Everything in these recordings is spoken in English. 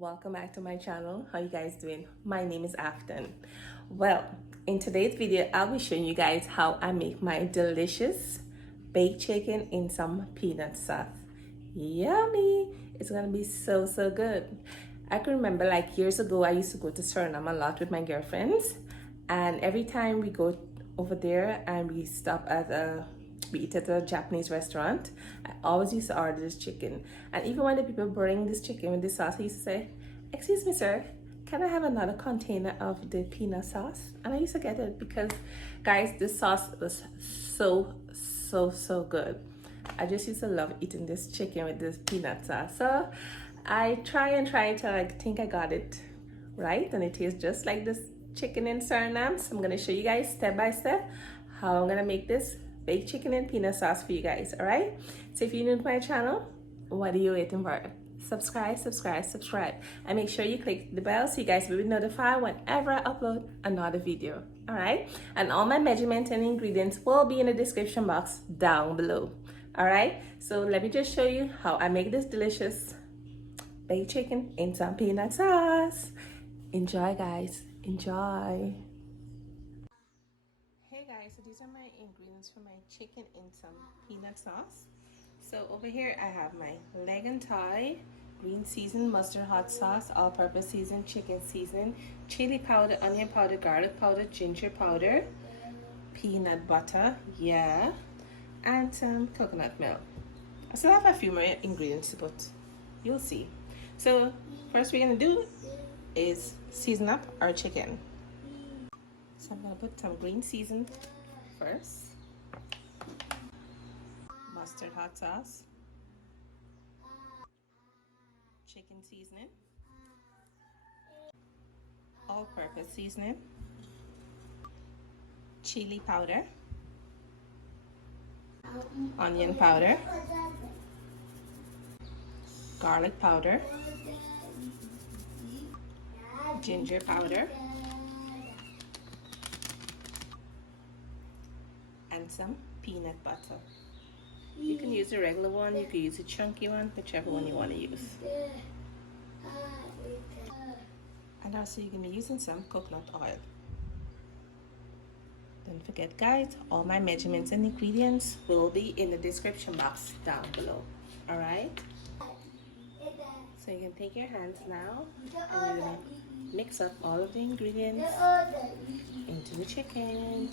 welcome back to my channel. How you guys doing? My name is Afton. Well, in today's video I'll be showing you guys how I make my delicious baked chicken in some peanut sauce. Yummy! It's gonna be so good. I can remember like years ago I used to go to Suriname a lot with my girlfriends, and every time we go over there and we eat at a Japanese restaurant, I always used to order this chicken. And even when the people bring this chicken with this sauce, I used to say, "Excuse me, sir, can I have another container of the peanut sauce?" And I used to get it because, guys, this sauce was so good. I just used to love eating this chicken with this peanut sauce. So I try until I think I got it right, and it tastes just like this chicken in Suriname. So I'm gonna show you guys step by step how I'm gonna make this baked chicken and peanut sauce for you guys. All right, so if you're new to my channel, what are you waiting for? Subscribe, and make sure you click the bell so you guys will be notified whenever I upload another video. All right, and all my measurements and ingredients will be in the description box down below. All right, so let me just show you how I make this delicious baked chicken in some peanut sauce. Enjoy, guys, enjoy. Hey guys, so these are my ingredients for my chicken in some peanut sauce. So over here I have my leg and thigh, green seasoned mustard hot sauce, all-purpose seasoned chicken seasoning, chili powder, onion powder, garlic powder, ginger powder, peanut butter, yeah, and some coconut milk. I still have a few more ingredients to put. You'll see. So first we're gonna do is season up our chicken. So I'm gonna put some green season first, mustard hot sauce, chicken seasoning, all-purpose seasoning, chili powder, onion powder, garlic powder, ginger powder, and some peanut butter. You can use a regular one, you can use a chunky one, whichever one you want to use. And also you're going to be using some coconut oil. Don't forget, guys, all my measurements and ingredients will be in the description box down below. Alright? So you can take your hands now and you're going to mix up all of the ingredients into the chicken.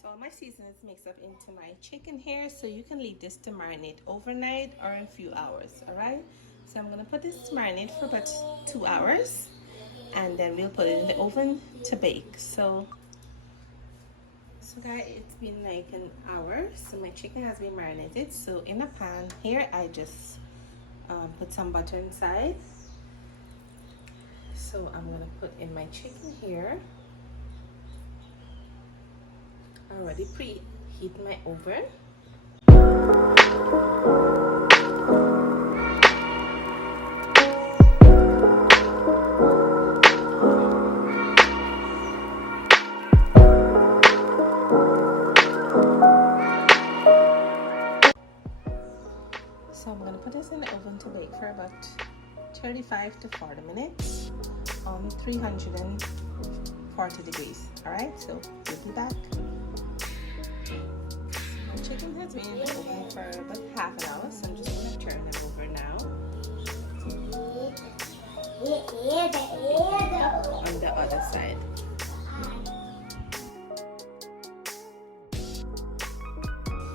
So all my seasonings mixed up into my chicken here, so you can leave this to marinate overnight or a few hours. All right, so I'm gonna put this to marinate for about 2 hours, and then we'll put it in the oven to bake. So guys, it's been like an hour, so my chicken has been marinated. So in a pan here I just put some butter inside. So I'm gonna put in my chicken here. I already preheat my oven. So I'm going to put this in the oven to bake for about 35 to 40 minutes on 340 degrees. Alright, so we'll be back. My chicken has been in the oven for about half an hour, so I'm just going to turn it over now. On the other side.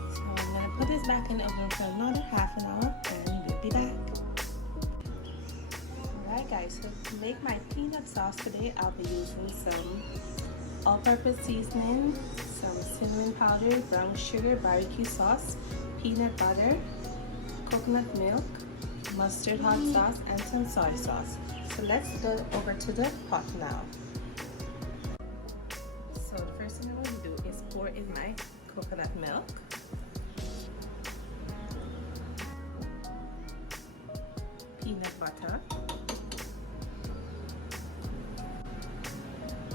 So I'm going to put this back in the oven for another half an hour, and we'll be back. Alright guys, so to make my peanut sauce today, I'll be using some all-purpose seasoning, some cinnamon powder, brown sugar, barbecue sauce, peanut butter, coconut milk, mustard hot sauce, and some soy sauce. So let's go over to the pot now. So the first thing I'm going to do is pour in my coconut milk, peanut butter,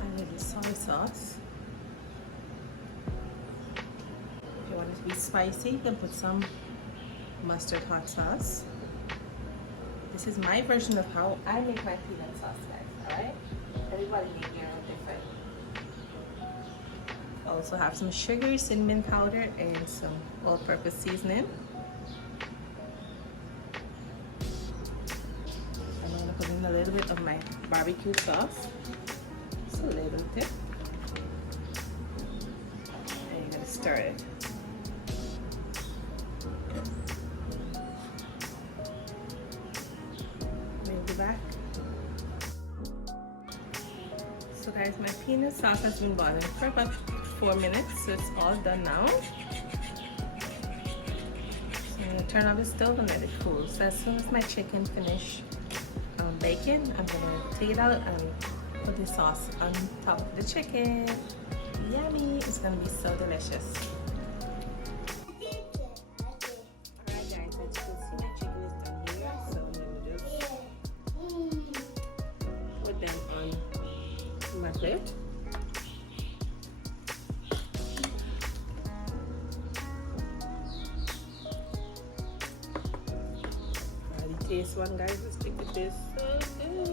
and the soy sauce. If you want to to be spicy, you can put some mustard hot sauce. This is my version of how I make my peanut sauce, guys, alright? Everybody make their own different. Also have some sugar, cinnamon powder, and some all-purpose seasoning. I'm going to put in a little bit of my barbecue sauce. Just a little bit. And you're going to stir it. Maybe back. So guys, my peanut sauce has been boiling for about 4 minutes, so it's all done now. So I'm going to turn off the stove and let it cool. So as soon as my chicken finish baking, I'm going to take it out and put the sauce on top of the chicken. Yummy! It's going to be so delicious. Alright guys, as you can see my chicken is done here, so I'm going to just put them on my plate. Taste one, guys. Let's check the taste. So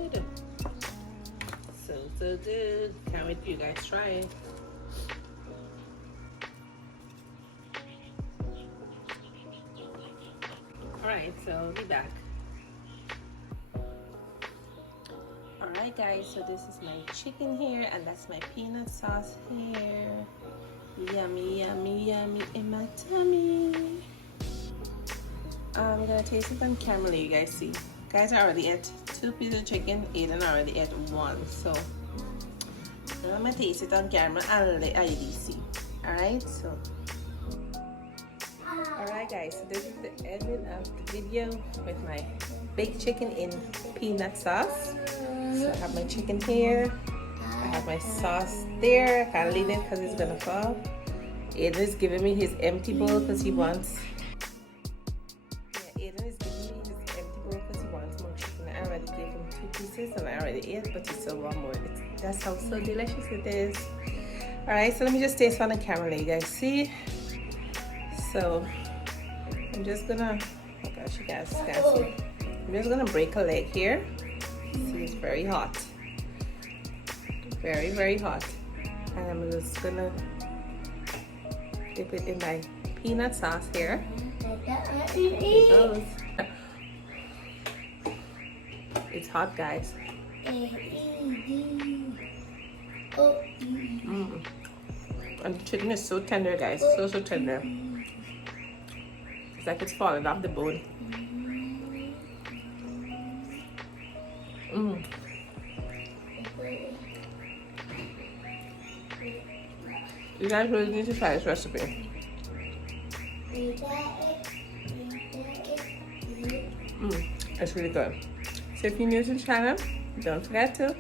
good. So good. Can't wait for you guys to try it. Alright, so I'll be back. Alright guys, so this is my chicken here, and that's my peanut sauce here. Yummy, yummy, yummy in my tummy. I'm gonna taste it on camera, you guys see. Guys, I already ate 2 pieces of chicken, Aiden already ate 1, so I'm gonna taste it on camera and let ID see. Alright, so alright guys, so this is the ending of the video with my baked chicken in peanut sauce. So I have my chicken here, I have my sauce there. I can't leave it because it's gonna fall. Aiden is giving me his empty bowl because he wants I already gave him 2 pieces and I already ate, but he still want more. That's how so delicious it is. Alright, so let me just taste on the camera, you guys see. So I'm just gonna, oh gosh, you guys can't see. I'm just gonna break a leg here. See, it's very hot. Very, very hot. And I'm just gonna dip it in my peanut sauce here. Here it goes. It's hot, guys. And the chicken is so tender, guys. So tender. It's like it's falling off the bone. You guys really need to try this recipe. It's really good. So if you're new to the channel, don't forget to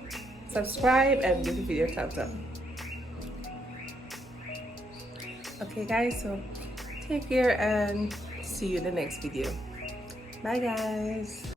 subscribe and give the video a thumbs up. Okay guys, so take care and see you in the next video. Bye guys.